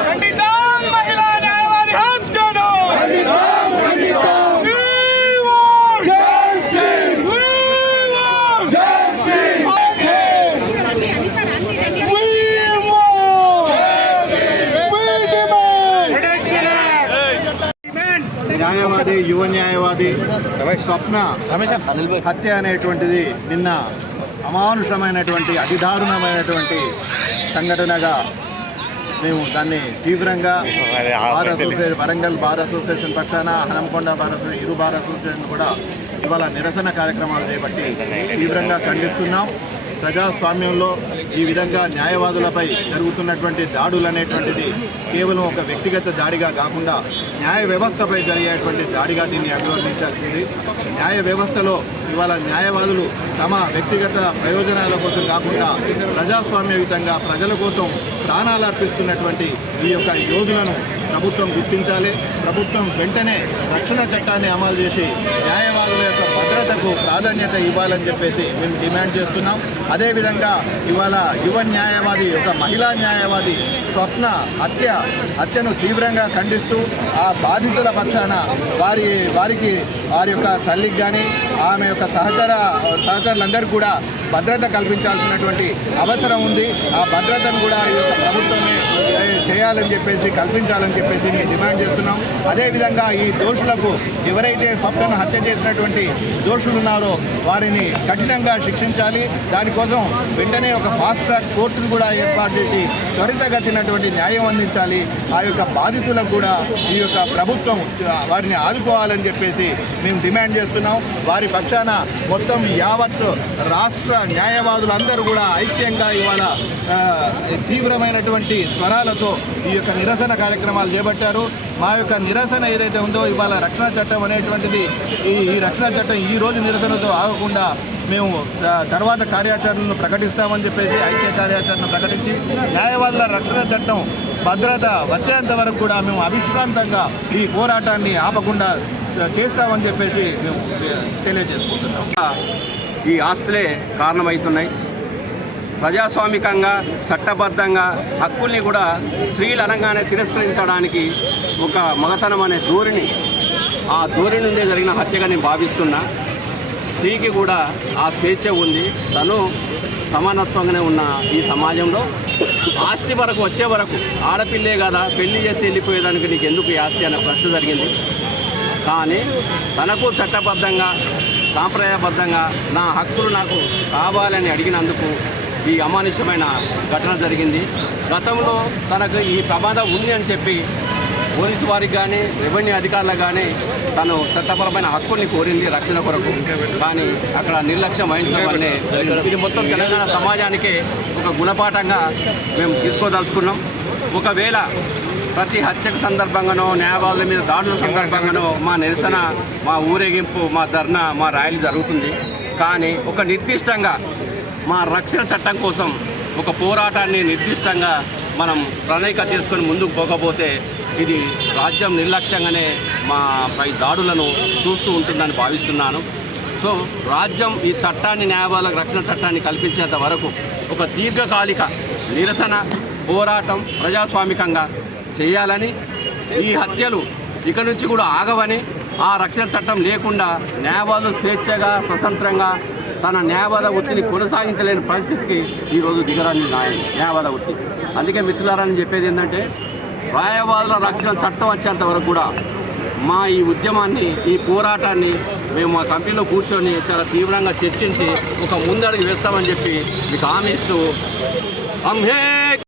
ಖಂಡಿತ న్యాయవాది యువ న్యాయవాది స్వప్న హత్య అనేటువంటిది నిన్న అమానుషమైనటువంటి అతిదారుణమైనటువంటి సంఘటనగా మేము దాన్ని తీవ్రంగా bar association Warangal bar association పక్షాన హనంకొండ బార్ అసోసియేషన్ ఇరు బార్ అసోసియేషన్ కూడా ఇవాళ నిరసన కార్యక్రమాలు చేపట్టి తీవ్రంగా ఖండిస్తున్నాం. ప్రజాస్వామ్యంలో ఈ విధంగా న్యాయవాదులపై జరుగుతున్నటువంటి దాడులు అనేటువంటిది కేవలం ఒక వ్యక్తిగత దాడిగా కాకుండా న్యాయ వ్యవస్థపై జరిగేటువంటి దాడిగా దీన్ని అభివర్ణించాల్సింది. న్యాయ వ్యవస్థలో ఇవాళ న్యాయవాదులు తమ వ్యక్తిగత ప్రయోజనాల కోసం కాకుండా ప్రజాస్వామ్యయుతంగా ప్రజల కోసం ప్రాణాలు అర్పిస్తున్నటువంటి ఈ యొక్క యోధులను ప్రభుత్వం గుర్తించాలి. ప్రభుత్వం వెంటనే రక్షణ చట్టాన్ని అమలు చేసి న్యాయవాదుల యొక్క భద్రతకు ప్రాధాన్యత ఇవ్వాలని చెప్పేసి మేము డిమాండ్ చేస్తున్నాం. అదేవిధంగా ఇవాళ యువ న్యాయవాది ఒక మహిళా న్యాయవాది స్వప్న హత్య హత్యను తీవ్రంగా ఖండిస్తూ ఆ బాధితుల పక్షాన వారి వారికి వారి యొక్క తల్లికి కానీ ఆమె యొక్క సహచర సహచరులందరికీ కూడా భద్రత కల్పించాల్సినటువంటి అవసరం ఉంది. ఆ భద్రతను కూడా ఈ యొక్క ప్రభుత్వమే చేయాలని చెప్పేసి కల్పించాలని చెప్పేసి మేము డిమాండ్ చేస్తున్నాం. అదేవిధంగా ఈ దోషులకు ఎవరైతే స్వప్నను హత్య చేసినటువంటి దోషులు ఉన్నారో వారిని కఠినంగా శిక్షించాలి. దానికోసం వెంటనే ఒక ఫాస్ట్ ట్రాక్ కోర్టును కూడా ఏర్పాటు చేసి త్వరితగతినటువంటి న్యాయం అందించాలి. ఆ యొక్క బాధితులకు కూడా ఈ యొక్క ప్రభుత్వం వారిని ఆదుకోవాలని చెప్పేసి మేము డిమాండ్ చేస్తున్నాం. వారి పక్షాన మొత్తం యావత్ రాష్ట్ర న్యాయవాదులందరూ కూడా ఐక్యంగా ఇవాళ తీవ్రమైనటువంటి స్వరాలతో ఈ యొక్క నిరసన కార్యక్రమాలు చేపట్టారు. మా యొక్క నిరసన ఏదైతే ఉందో ఇవాళ రక్షణ చట్టం అనేటువంటిది ఈ ఈ రక్షణ చట్టం ఈ రోజు నిరసనతో ఆగకుండా మేము తర్వాత కార్యాచరణను ప్రకటిస్తామని చెప్పేసి ఐక్య కార్యాచరణ ప్రకటించి న్యాయవాదుల రక్షణ చట్టం భద్రత వచ్చేంత వరకు కూడా మేము అవిశ్రాంతంగా ఈ పోరాటాన్ని ఆపకుండా చేస్తామని చెప్పేసి మేము తెలియజేసుకుంటున్నాం. ఈ ఆస్తులే కారణమవుతున్నాయి. ప్రజాస్వామికంగా చట్టబద్ధంగా హక్కుల్ని కూడా స్త్రీలు అనగానే తిరస్కరించడానికి ఒక మగతనం అనే ధోరణి ఆ ధోరణి నుండే జరిగిన హత్యగా నేను భావిస్తున్నా. స్త్రీకి కూడా ఆ స్వేచ్ఛ ఉంది. తను సమానత్వంగానే ఉన్న ఈ సమాజంలో ఆస్తి వరకు వచ్చే వరకు ఆడపిల్లే కదా పెళ్ళి చేస్తే వెళ్ళిపోయేదానికి నీకు ఎందుకు ఆస్తి అనే ప్రశ్న జరిగింది. కానీ తనకు చట్టబద్ధంగా సాంప్రదాయబద్ధంగా నా హక్కులు నాకు కావాలని అడిగినందుకు ఈ అమానుష్యమైన ఘటన జరిగింది. గతంలో తనకు ఈ ప్రమాదం ఉంది అని చెప్పి పోలీసు వారికి కానీ రెవెన్యూ అధికారులకు కానీ తను చట్టపరమైన హక్కుల్ని కోరింది రక్షణ కొరకు. కానీ అక్కడ నిర్లక్ష్యం వహించడం వల్లనే జరిగింది. ఇది మొత్తం తెలంగాణ సమాజానికి ఒక గుణపాఠంగా మేము తీసుకోదలుచుకున్నాం. ఒకవేళ ప్రతి హత్యకు సందర్భంగానో న్యాయవాదుల మీద దాడుల సందర్భంగానో మా నిరసన మా ఊరేగింపు మా ధర్నా మా ర్యాలీ జరుగుతుంది. కానీ ఒక నిర్దిష్టంగా మా రక్షణ చట్టం కోసం ఒక పోరాటాన్ని నిర్దిష్టంగా మనం ప్రణాళిక చేసుకొని ముందుకు పోకపోతే ఇది రాజ్యం నిర్లక్ష్యంగానే మా పై దాడులను చూస్తూ ఉంటుందని భావిస్తున్నాను. సో రాజ్యం ఈ చట్టాన్ని న్యాయవాదులకు రక్షణ చట్టాన్ని కల్పించేంత వరకు ఒక దీర్ఘకాలిక నిరసన పోరాటం ప్రజాస్వామికంగా చేయాలని ఈ హత్యలు ఇక నుంచి కూడా ఆగవని ఆ రక్షణ చట్టం లేకుండా న్యాయవాదులు స్వేచ్ఛగా స్వతంత్రంగా తన న్యాయవాద వృత్తిని కొనసాగించలేని పరిస్థితికి ఈరోజు దిగరాని న్యాయవాద వృత్తి అందుకే మిత్రులారని చెప్పేది ఏంటంటే న్యాయవాదుల రక్షణ చట్టం వచ్చేంత వరకు కూడా మా ఈ ఉద్యమాన్ని ఈ పోరాటాన్ని మేము మా కంపెనీలో కూర్చొని చాలా తీవ్రంగా చర్చించి ఒక ముందడుగు వేస్తామని చెప్పి మీకు హామీ ఇస్తూ అంహే